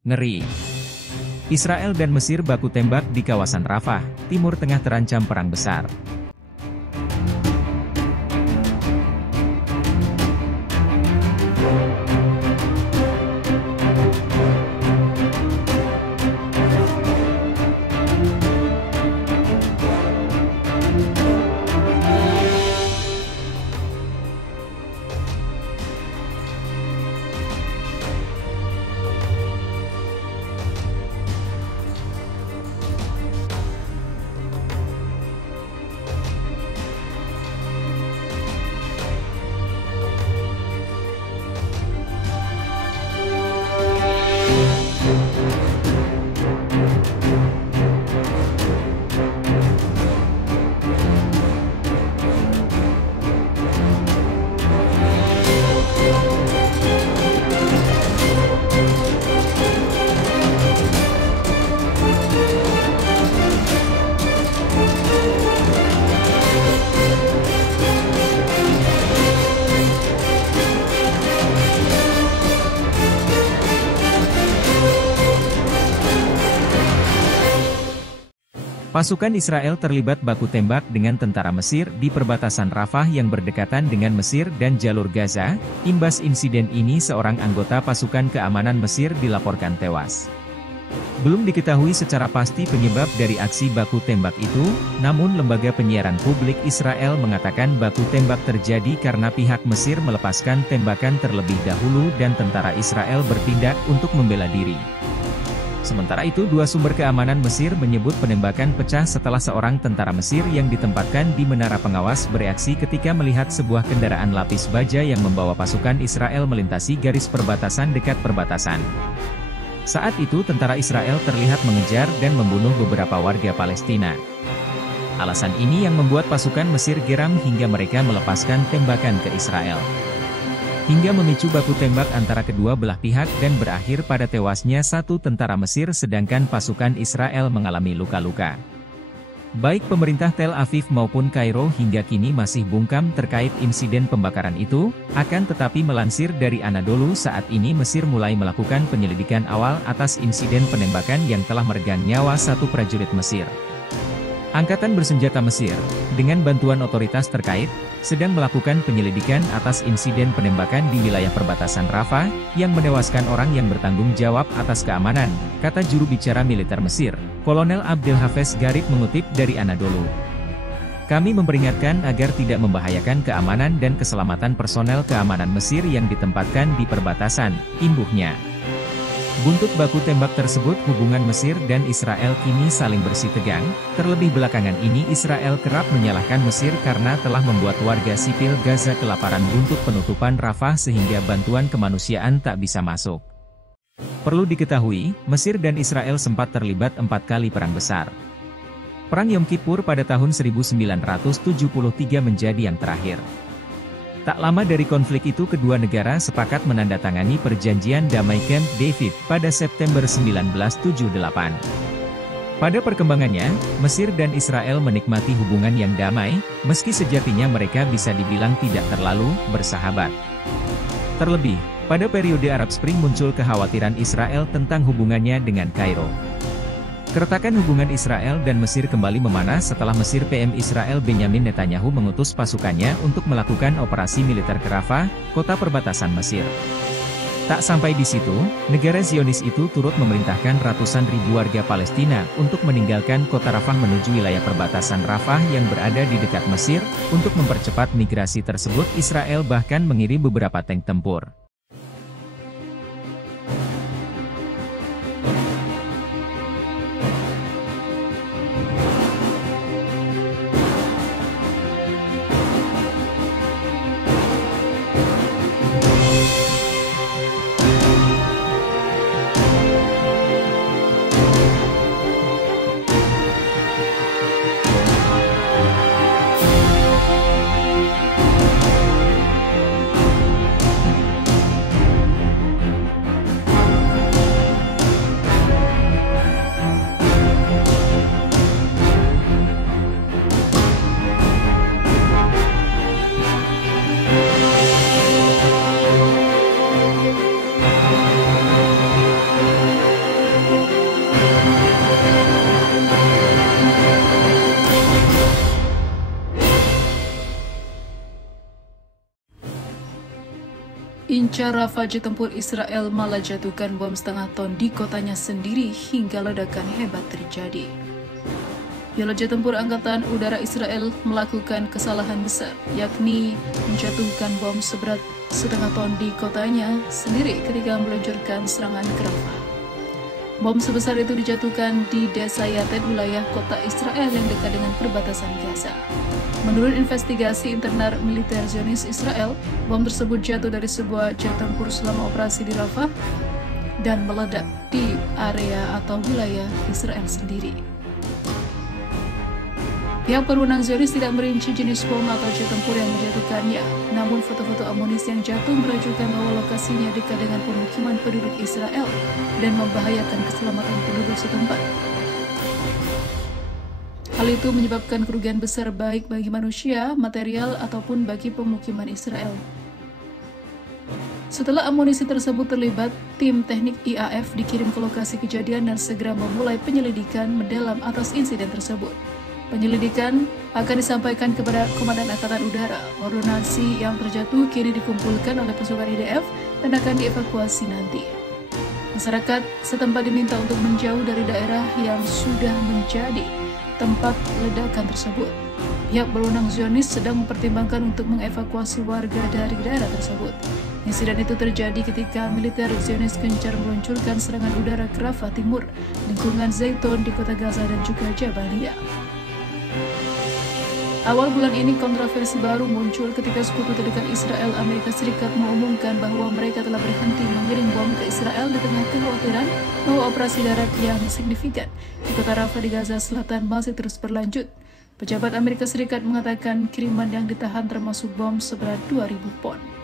Ngeri. Israel dan Mesir baku tembak di kawasan Rafah, Timur Tengah terancam perang besar. Pasukan Israel terlibat baku tembak dengan tentara Mesir di perbatasan Rafah yang berdekatan dengan Mesir dan jalur Gaza. Imbas insiden ini seorang anggota pasukan keamanan Mesir dilaporkan tewas. Belum diketahui secara pasti penyebab dari aksi baku tembak itu, namun lembaga penyiaran publik Israel mengatakan baku tembak terjadi karena pihak Mesir melepaskan tembakan terlebih dahulu dan tentara Israel bertindak untuk membela diri. Sementara itu, dua sumber keamanan Mesir menyebut penembakan pecah setelah seorang tentara Mesir yang ditempatkan di menara pengawas bereaksi ketika melihat sebuah kendaraan lapis baja yang membawa pasukan Israel melintasi garis perbatasan dekat perbatasan. Saat itu tentara Israel terlihat mengejar dan membunuh beberapa warga Palestina. Alasan ini yang membuat pasukan Mesir geram hingga mereka melepaskan tembakan ke Israel. Hingga memicu baku tembak antara kedua belah pihak dan berakhir pada tewasnya satu tentara Mesir sedangkan pasukan Israel mengalami luka-luka. Baik pemerintah Tel Aviv maupun Kairo hingga kini masih bungkam terkait insiden pembakaran itu, akan tetapi melansir dari Anadolu saat ini Mesir mulai melakukan penyelidikan awal atas insiden penembakan yang telah meregang nyawa satu prajurit Mesir. Angkatan Bersenjata Mesir, dengan bantuan otoritas terkait, sedang melakukan penyelidikan atas insiden penembakan di wilayah perbatasan Rafah, yang menewaskan orang yang bertanggung jawab atas keamanan, kata juru bicara militer Mesir, Kolonel Abdel Hafez Garib mengutip dari Anadolu. Kami memperingatkan agar tidak membahayakan keamanan dan keselamatan personel keamanan Mesir yang ditempatkan di perbatasan, imbuhnya. Buntut baku tembak tersebut hubungan Mesir dan Israel kini saling bersih tegang, terlebih belakangan ini Israel kerap menyalahkan Mesir karena telah membuat warga sipil Gaza kelaparan buntut penutupan Rafah sehingga bantuan kemanusiaan tak bisa masuk. Perlu diketahui, Mesir dan Israel sempat terlibat 4 kali perang besar. Perang Yom Kippur pada tahun 1973 menjadi yang terakhir. Tak lama dari konflik itu kedua negara sepakat menandatangani perjanjian damai Camp David pada September 1978. Pada perkembangannya, Mesir dan Israel menikmati hubungan yang damai, meski sejatinya mereka bisa dibilang tidak terlalu bersahabat. Terlebih, pada periode Arab Spring muncul kekhawatiran Israel tentang hubungannya dengan Kairo. Keretakan hubungan Israel dan Mesir kembali memanas setelah Mesir PM Israel Benyamin Netanyahu mengutus pasukannya untuk melakukan operasi militer ke Rafah, kota perbatasan Mesir. Tak sampai di situ, negara Zionis itu turut memerintahkan ratusan ribu warga Palestina untuk meninggalkan kota Rafah menuju wilayah perbatasan Rafah yang berada di dekat Mesir. Untuk mempercepat migrasi tersebut, Israel bahkan mengirim beberapa tank tempur. Gencar Rafah, jet tempur Israel malah jatuhkan bom setengah ton di kotanya sendiri hingga ledakan hebat terjadi. Pilot jet tempur Angkatan Udara Israel melakukan kesalahan besar, yakni menjatuhkan bom seberat setengah ton di kotanya sendiri ketika meluncurkan serangan ke Rafah. Bom sebesar itu dijatuhkan di desa Yated, wilayah kota Israel yang dekat dengan perbatasan Gaza. Menurut investigasi internal militer Zionis Israel, bom tersebut jatuh dari sebuah jet tempur selama operasi di Rafah dan meledak di area atau wilayah Israel sendiri. Pihak berwenang Zionis tidak merinci jenis bom atau jet tempur yang menjatuhkannya, namun foto-foto amunisi yang jatuh menunjukkan bahwa lokasinya dekat dengan pemukiman penduduk Israel dan membahayakan keselamatan penduduk setempat. Hal itu menyebabkan kerugian besar baik bagi manusia, material, ataupun bagi pemukiman Israel. Setelah amunisi tersebut terlibat, tim teknik IAF dikirim ke lokasi kejadian dan segera memulai penyelidikan mendalam atas insiden tersebut. Penyelidikan akan disampaikan kepada Komandan Angkatan Udara. Ordonansi yang terjatuh kini dikumpulkan oleh pasukan IDF dan akan dievakuasi nanti. Masyarakat setempat diminta untuk menjauh dari daerah yang sudah menjadi tempat ledakan tersebut. Pihak berwenang Zionis sedang mempertimbangkan untuk mengevakuasi warga dari daerah tersebut. Insiden itu terjadi ketika militer Zionis gencar meluncurkan serangan udara ke Rafah Timur, lingkungan Zaitun di kota Gaza dan juga Jabalia. Awal bulan ini kontroversi baru muncul ketika sekutu terdekat Israel, Amerika Serikat, mengumumkan bahwa mereka telah berhenti mengirim bom ke Israel di tengah kekhawatiran bahwa operasi darat yang signifikan di kota Rafah di Gaza Selatan masih terus berlanjut. Pejabat Amerika Serikat mengatakan kiriman yang ditahan termasuk bom seberat 2.000 pon.